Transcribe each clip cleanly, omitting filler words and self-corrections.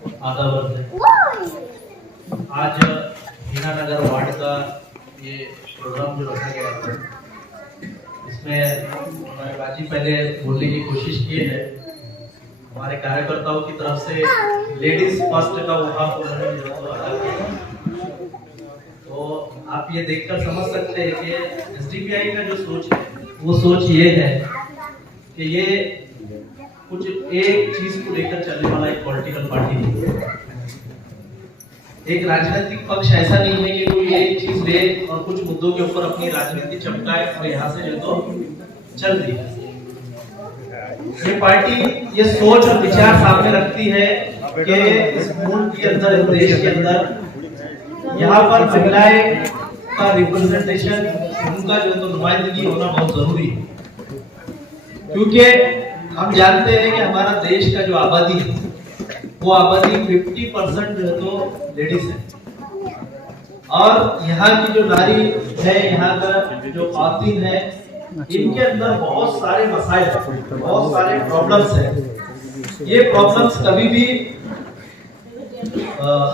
आधा वर्ष है। आज हीनानगर वार्ड का ये प्रोग्राम जो रखा गया था, इसमें हमारे बाजी पहले बोलने की कोशिश की है। हमारे कार्यकर्ताओं की तरफ से लेडीज फर्स्ट का वहां तो आप ये देखकर समझ सकते हैं कि एसडीपीआई का जो सोच है वो सोच ये है कि ये कुछ एक चीज को लेकर चलने वाला एक पॉलिटिकल पार्टी नहीं है। एक राजनीतिक पक्ष ऐसा नहीं है कि कोई एक चीज ले और कुछ मुद्दों के ऊपर अपनी राजनीति चमकाए और यहाँ से जो तो चल रही है। ये पार्टी ये सोच और विचार सामने रखती है कि इस मुल्क के अंदर, इस देश के अंदर यहाँ पर महिलाएं का रिप्रेजेंटेशन, उनका जो तो नुमाइंदगी होना बहुत जरूरी है। क्योंकि हम जानते हैं कि हमारा देश का जो आबादी है वो आबादी 50% जो है तो लेडीज है, और यहाँ की जो नारी है, यहाँ का जो खातिन है, इनके अंदर बहुत सारे मसाइल, बहुत सारे प्रॉब्लम्स हैं। ये प्रॉब्लम्स कभी भी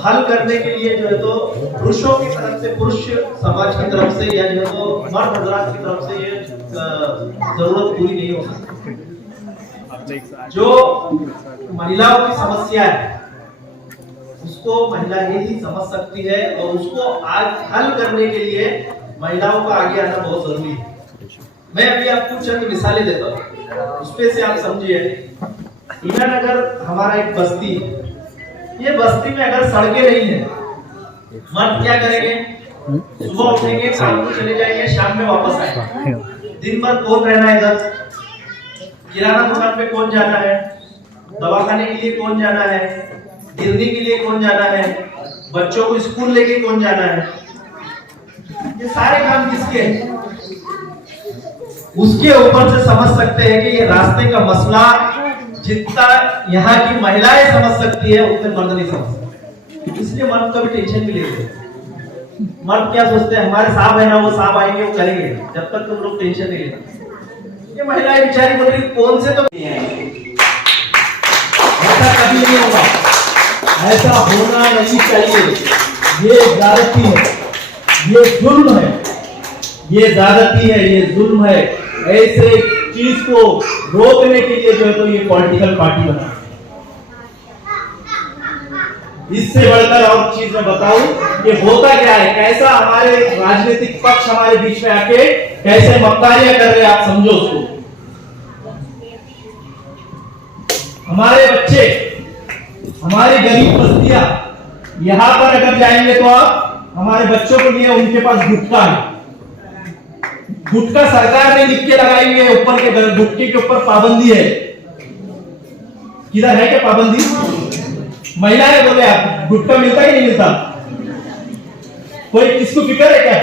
हल करने के लिए जो है तो पुरुषों की तरफ से, पुरुष समाज की तरफ से या जो है तो मर्द हजरात की तरफ से ये जरूरत पूरी नहीं हो सकती। जो महिलाओं की समस्या है उसको महिला ही समझ सकती है, और उसको आज हल करने के लिए महिलाओं का आगे आना बहुत जरूरी है। मैं अभी आपको चंद मिसालें देता हूँ, उसपे से आप समझिए। हीनानगर हमारा एक बस्ती है। ये बस्ती में अगर सड़कें नहीं है, मर्द क्या करेंगे? सुबह उठेंगे, काम को चले जाएंगे, शाम में वापस आएंगे। दिन भर कौन रहना है इधर? किराना दुकान पे कौन जाना है? दवाखाने के लिए कौन जाना है? गिरनी के लिए कौन जाना है? बच्चों को स्कूल लेके कौन जाना है? ये सारे काम किसके हैं? उसके ऊपर से समझ सकते हैं कि ये रास्ते का मसला जितना यहाँ की महिलाएं समझ सकती है उतने मर्द नहीं समझ सकते। इसलिए मर्द का भी टेंशन भी लेते। मर्द क्या सोचते हैं, हमारे साहब है ना, वो साहब आएंगे, वो करेंगे, जब तक तुम लोग टेंशन नहीं लेते। ये महिलाएं बेचारी बोल रही कौन से तो नहीं आएंगे। ऐसा कभी नहीं होगा, ऐसा होना नहीं चाहिए। ये ज्यादती है, ये जुल्म है, ये ज्यादती है, ये जुल्म है। ऐसे चीज को रोकने के लिए जो है तो ये पॉलिटिकल पार्टी बना। इससे बढ़कर और चीज मैं बताऊं कि होता क्या है, कैसा हमारे राजनीतिक पक्ष हमारे बीच में आके कैसे मक्कारियां कर रहे हैं, आप समझो उसको। हमारे बच्चे, हमारी गरीब बस्तियां, यहां पर अगर जाएंगे तो आप हमारे बच्चों को लिए उनके पास गुटखा है। गुटखा सरकार ने लिख के लगाई है ऊपर के, गुटखे के ऊपर पाबंदी है। किधर है क्या पाबंदी? महिलाएं बोले आप गुटखा मिलता ही नहीं मिलता? कोई किसको फिक्र है क्या?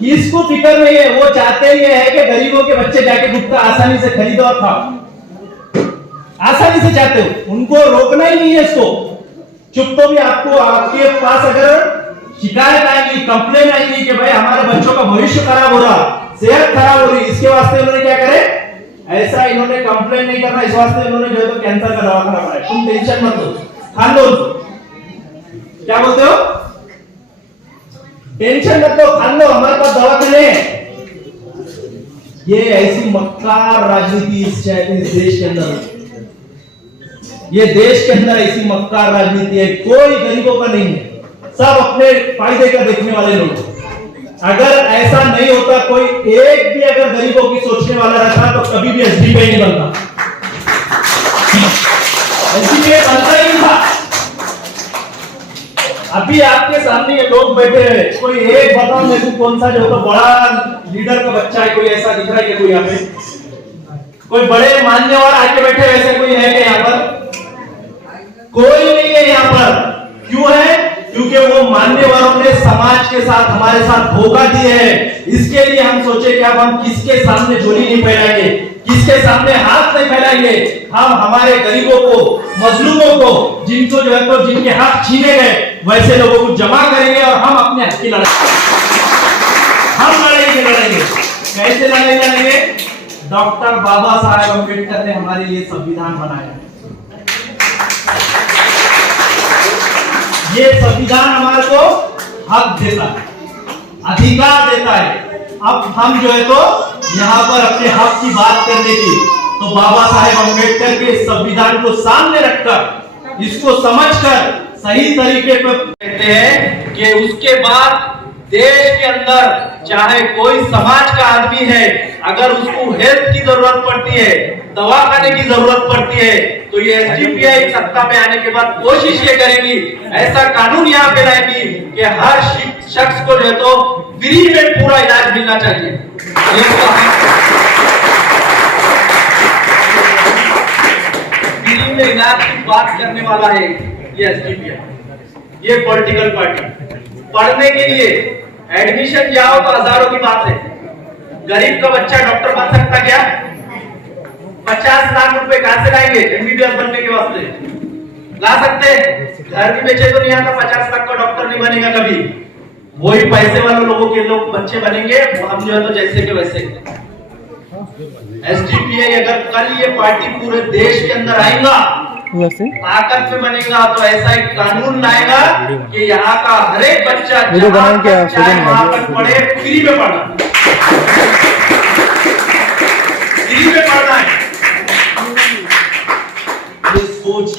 किसको फिक्र नहीं है? वो चाहते ही है कि गरीबों के बच्चे जाके गुटखा आसानी से खरीदो और खाओ। आसानी से चाहते हो, उनको रोकना ही नहीं है इसको। चुप तो भी आपको, आपके पास अगर शिकायत आएगी, कंप्लेन आएगी कि भाई हमारे बच्चों का भविष्य खराब हो रहा, सेहत खराब हो रही, इसके वास्ते उन्होंने क्या करे? ऐसा इन्होंने कंप्लेन नहीं करना, इस वास्ते उन्होंने जो है तो कैंसर का दवाखाना बनाया। तुम टेंशन मत लो, खान लो। क्या बोलते हो? टेंशन मत लो, खान लो, हमारे पास दवाखाने हैं। ये ऐसी मक्कार राजनीति इस देश के अंदर, ये देश के अंदर ऐसी मक्कार राजनीति है। कोई गरीबों का नहीं है, सब अपने फायदे का देखने वाले लोग। अगर ऐसा नहीं होता, कोई एक भी अगर गरीबों की सोचने वाला रहता तो कभी भी एसडीपीआई नहीं बनता। एसडीपीआई बनता ही नहीं था। अभी आपके सामने ये लोग बैठे हैं, कोई एक बताओ मेरे को कौन सा जो तो बड़ा लीडर का बच्चा है, कोई ऐसा दिख रहा है? कोई यहाँ पे कोई बड़े मान्यवर आके बैठे ऐसे कोई है क्या यहाँ पर? कोई नहीं है यहाँ पर। क्यों है? क्योंकि वो मान्यवरों ने समाज के साथ, हमारे साथ धोखा दिए है। इसके लिए हम सोचे कि अब हम किसके सामने झोली नहीं फैलाएंगे, किसके सामने हाथ नहीं फैलाएंगे। हम हमारे गरीबों को, मजलूमों को, जिनको जो है तो जिनके हक छीने गए, वैसे लोगों को जमा करेंगे और हम अपने हक की लड़ाई, हम लड़ेंगे। कैसे लड़ेंगे? डॉक्टर बाबा साहेब अम्बेडकर ने हमारे लिए संविधान बनाया। ये संविधान हमारे को हक देता है, अधिकार देता है। अब हम जो है तो यहाँ पर अपने हक की बात करने की, तो बाबा साहेब अम्बेडकर के संविधान को सामने रखकर, इसको समझकर सही तरीके पर कहते हैं कि उसके बाद देश के अंदर चाहे कोई समाज का आदमी है, अगर उसको हेल्थ की जरूरत पड़ती है, दवा खाने की जरूरत पड़ती है, तो ये एसडीपीआई सत्ता में आने के बाद कोशिश ये करेगी, ऐसा कानून यहाँ पे लाएगी कि हर शख्स को जो है तो फ्री में पूरा इलाज मिलना चाहिए। फ्री में इलाज की बात करने वाला है ये एसडीपीआई, ये पॉलिटिकल पार्टी। पढ़ने के लिए एडमिशन जाओ तो हजारों की बात है। गरीब का बच्चा डॉक्टर बन सकता क्या? 50 लाख रुपए कहां से लाएंगे एमबीबीएस बनने के वास्ते? ला सकते? घर भी बेचे तो नहीं आता, 50 लाख का डॉक्टर नहीं बनेगा कभी। वही पैसे वाले लोगों के लोग बच्चे बनेंगे, हम जो है तो जैसे के वैसे। एसडीपीआई अगर कल ये पार्टी पूरे देश के अंदर आएगा, ताकत में बनेगा, तो ऐसा एक कानून लाएगा कि यहाँ का हर एक बच्चा चाहे वहां पर पढ़े, फ्री में पढ़ना, फ्री में पढ़ना है। ये सोच